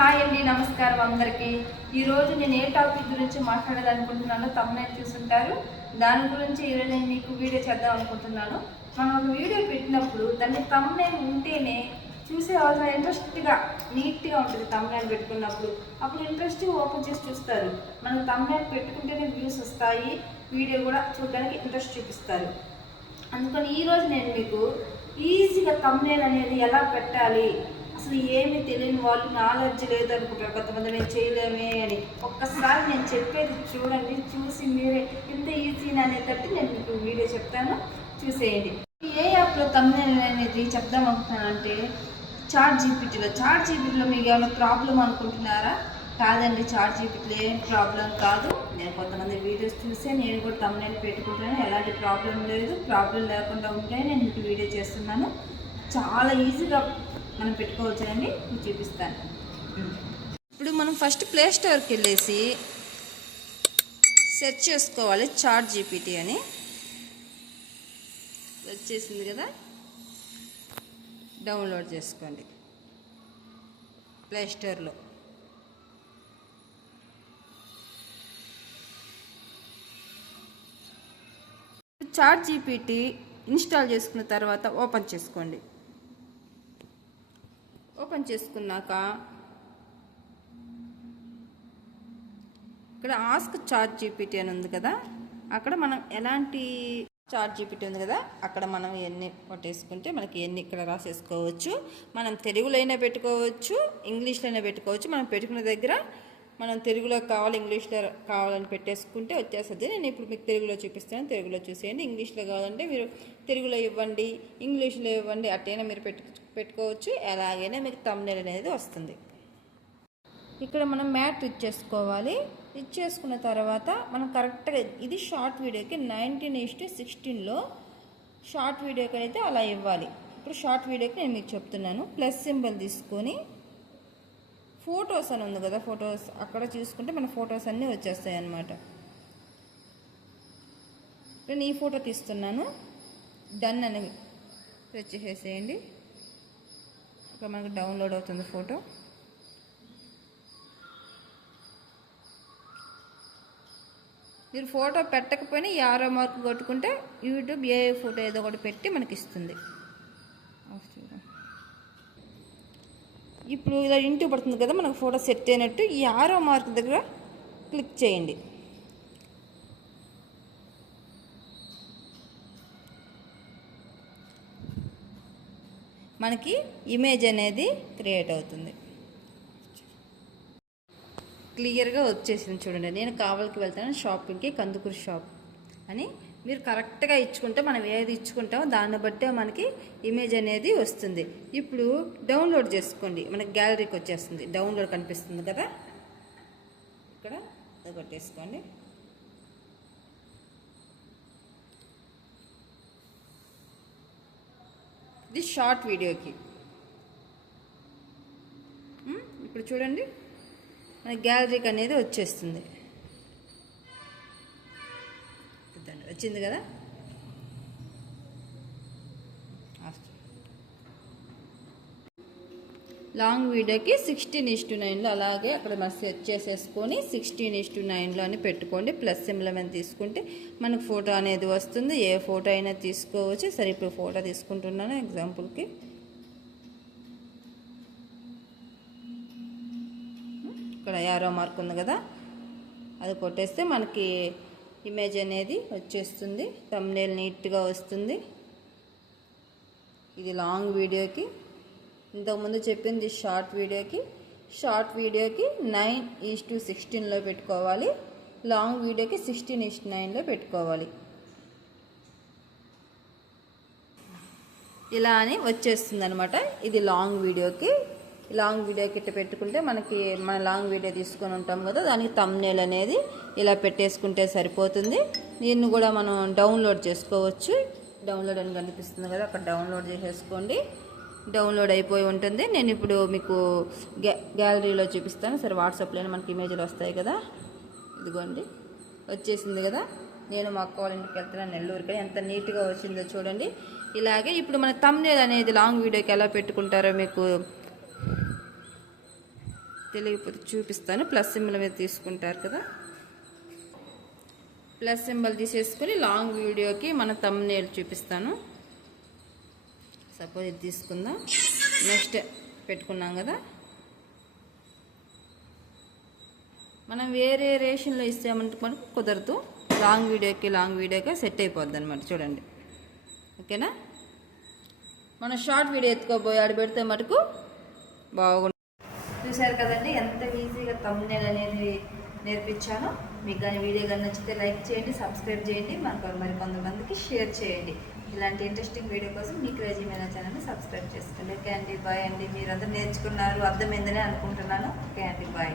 Hi అండి, నమస్కారం అందరికీ. ఈరోజు నేను ఏ టాపిక్ గురించి మాట్లాడాలనుకుంటున్నానో తమ్ముళ్ళు చూసుంటారు. దాని గురించి ఈరోజు నేను మీకు వీడియో చేద్దాం అనుకుంటున్నాను. మనం ఒక వీడియో పెట్టినప్పుడు దాన్ని తమ్ముళ్ళు ఉంటేనే చూసే వాళ్ళు ఇంట్రెస్ట్గా నీట్గా ఉంటుంది. తమ్ముళ్ళు పెట్టుకున్నప్పుడు అప్పుడు ఇంట్రెస్ట్గా ఓపెన్ చేసి చూస్తారు. మనం తమ్ముళ్ళు పెట్టుకుంటేనే వ్యూస్ వస్తాయి, వీడియో కూడా చూడడానికి ఇంట్రెస్ట్ చూపిస్తారు. అందుకని ఈరోజు నేను మీకు ఈజీగా తమ్ముళ్ళు అనేది ఎలా పెట్టాలి, అసలు ఏమి తెలియని వాళ్ళు నాలెడ్జ్ లేదనుకుంటారు కొంతమంది, నేను చేయలేమే అని. ఒక్కసారి నేను చెప్పేది చూడండి, చూసి మీరే ఇంత ఈజీనా అనేటట్టు నేను మీకు వీడియో చెప్తాను, చూసేయండి. ఏ యాప్లో తమ్ముళ్ళు అనేది చెప్దాం అనుకుంటున్నానంటే చాట్ జీపీటీలో మీకు ఏమైనా ప్రాబ్లం అనుకుంటున్నారా? కాదండి, చాట్ జీపీటీలో ఏం ప్రాబ్లం కాదు. నేను కొంతమంది వీడియోస్ చూసే నేను కూడా తమ్ముళ్ళు పెట్టుకుంటున్నాను. ఎలాంటి ప్రాబ్లం లేదు. ప్రాబ్లం లేకుండా ఉంటే నేను మీకు వీడియో చేస్తున్నాను. చాలా ఈజీగా మనం పెట్టుకోవచ్చునండి, మీకు చూపిస్తాను. ఇప్పుడు మనం ఫస్ట్ ప్లే స్టోర్కి వెళ్ళేసి సెర్చ్ చేసుకోవాలి చాట్ జీపీటీ అని. వచ్చేసింది కదా, డౌన్లోడ్ చేసుకోండి ప్లే స్టోర్లో. చాట్ జీపీటీ ఇన్స్టాల్ చేసుకున్న తర్వాత ఓపెన్ చేసుకోండి. ఓపెన్ చేసుకున్నాక ఇక్కడ ఆస్క్ చాట్ జీపీటీ అని ఉంది కదా, అక్కడ మనం ఎలాంటి చాట్ జీపీటీ ఉంది కదా, అక్కడ మనం ఎన్ని కొట్టేసుకుంటే మనకి ఎన్ని ఇక్కడ రాసేసుకోవచ్చు. మనం తెలుగులో అయినా పెట్టుకోవచ్చు, ఇంగ్లీష్లో అయినా పెట్టుకోవచ్చు. మనం పెట్టుకున్న దగ్గర మనం తెలుగులో కావాలి, ఇంగ్లీష్లో కావాలని పెట్టేసుకుంటే వచ్చేస్తుంది. నేను ఇప్పుడు మీకు తెలుగులో చూపిస్తాను, తెలుగులో చూసేయండి. ఇంగ్లీష్లో కావాలంటే మీరు తెలుగులో ఇవ్వండి, ఇంగ్లీష్లో ఇవ్వండి, అట్టైనా మీరు పెట్టుకోవచ్చు. ఎలాగైనా మీకు తమ్ముళ్ళు అనేది వస్తుంది. ఇక్కడ మనం మ్యాట్ ఇచ్చేసుకోవాలి. ఇచ్చేసుకున్న తర్వాత మనం కరెక్ట్గా ఇది షార్ట్ వీడియోకి 19:16లో షార్ట్ వీడియోకి అయితే అలా ఇవ్వాలి. ఇప్పుడు షార్ట్ వీడియోకి నేను మీకు చెప్తున్నాను. ప్లస్ సింబల్ తీసుకొని ఫొటోస్ అని ఉంది కదా, ఫొటోస్ అక్కడ చూసుకుంటే మన ఫొటోస్ అన్నీ వచ్చేస్తాయి అన్నమాట. నేను ఈ ఫోటో తీస్తున్నాను, డన్ అని ప్రెస్ చేసేయండి. అక్కడ మనకు డౌన్లోడ్ అవుతుంది ఫోటో. మీరు ఫోటో పెట్టకపోయినా ఈ ఆరో మార్క్ కొట్టుకుంటే యూట్యూబ్ ఏ ఫోటో ఏదో ఒకటి పెట్టి మనకి ఇస్తుంది. ఇప్పుడు ఇలా ఇంటూ పడుతుంది కదా, మనకు ఫోటో సెట్ అయినట్టు. ఈ ఆరో మార్క్ దగ్గర క్లిక్ చేయండి. మనకి ఇమేజ్ అనేది క్రియేట్ అవుతుంది. క్లియర్గా వచ్చేసింది చూడండి. నేను కావలికి వెళ్తాను షాపింగ్కి, కందుకూరు షాప్ అని మీరు కరెక్ట్గా ఇచ్చుకుంటే, మనం ఏది ఇచ్చుకుంటామో దాన్ని బట్టే మనకి ఇమేజ్ అనేది వస్తుంది. ఇప్పుడు డౌన్లోడ్ చేసుకోండి, మనకి గ్యాలరీకి వచ్చేస్తుంది. డౌన్లోడ్ కనిపిస్తుంది కదా, ఇక్కడ అది కొట్టేసుకోండి. ఇది షార్ట్ వీడియోకి. ఇప్పుడు చూడండి, మన గ్యాలరీకి అనేది వచ్చేస్తుంది. వచ్చింది కదా. లాంగ్ వీడియోకి 16:9లో అలాగే అక్కడ మనం సెట్ చేసేసుకొని 16:9లో అని పెట్టుకోండి. ప్లస్ సింబల్ మీద తీసుకుంటే మనకు ఫోటో అనేది వస్తుంది. ఏ ఫోటో అయినా తీసుకోవచ్చు. సరే, ఇప్పుడు ఫోటో తీసుకుంటున్నాను ఎగ్జాంపుల్కి. ఇక్కడ యారో మార్క్ ఉంది కదా, అది కొట్టేస్తే మనకి ఇమేజ్ అనేది వచ్చేస్తుంది. థంబ్నెయిల్ నీట్గా వస్తుంది. ఇది లాంగ్ వీడియోకి. ఇంతకుముందు చెప్పింది షార్ట్ వీడియోకి. షార్ట్ వీడియోకి 9:16లో పెట్టుకోవాలి. లాంగ్ వీడియోకి 16:9లో పెట్టుకోవాలి. ఇలా అని వచ్చేస్తుంది అనమాట. ఇది లాంగ్ వీడియోకి. లాంగ్ వీడియోకి ఇట్లా పెట్టుకుంటే మనకి, మన లాంగ్ వీడియో తీసుకొని ఉంటాం కదా, దానికి థంబ్నెయిల్ అనేది ఇలా పెట్టేసుకుంటే సరిపోతుంది. దీన్ని కూడా మనం డౌన్లోడ్ చేసుకోవచ్చు. డౌన్లోడ్ అని కనిపిస్తుంది కదా, అక్కడ డౌన్లోడ్ చేసేసుకోండి. డౌన్లోడ్ అయిపోయి ఉంటుంది. నేను ఇప్పుడు మీకు గ్యాలరీలో చూపిస్తాను. సరే, వాట్సాప్లోనే మనకి ఇమేజ్లు వస్తాయి కదా. ఇదిగోండి, వచ్చేసింది కదా. నేను మా అక్క వాళ్ళ ఇంటికి వెళ్తున్నాను, నెల్లూరుకి. ఎంత నీట్గా వచ్చిందో చూడండి. ఇలాగే ఇప్పుడు మన థంబ్నెయిల్ అనేది లాంగ్ వీడియోకి ఎలా పెట్టుకుంటారో మీకు తెలియకపోతే చూపిస్తాను. ప్లస్ సింబల్ మీద తీసుకుంటారు కదా, ప్లస్ సింబల్ తీసేసుకొని లాంగ్ వీడియోకి మన థంబ్నెయిల్ చూపిస్తాను. సపోజ్ ఇది తీసుకుందాం. నెక్స్ట్ పెట్టుకున్నాం కదా, మనం వేరే రేషన్లో ఇస్తామంటే మనకు కుదరదు. లాంగ్ వీడియోకి సెట్ అయిపోద్ది అనమాట. చూడండి, ఓకేనా. మనం షార్ట్ వీడియో ఎత్తుకోబోయి ఆడ పెడితే మటుకు బాగుంటుంది. చూసారు కదండి ఎంత ఈజీగా థంబ్నెయిల్ అనేది నేర్పించాను. మీకు కానీ వీడియో కానీ నచ్చితే లైక్ చేయండి, సబ్స్క్రైబ్ చేయండి, మరి కొంతమందికి షేర్ చేయండి. ఇలాంటి ఇంట్రెస్టింగ్ వీడియో కోసం మీ క్రేజీ మేనా ఛానల్ని సబ్స్క్రైబ్ చేసుకోండి. ఓకే అండి, బాయ్ అండి. మీరందరూ నేర్చుకున్నారు, అర్థమైందని అనుకుంటున్నాను. ఓకే అండి, బాయ్.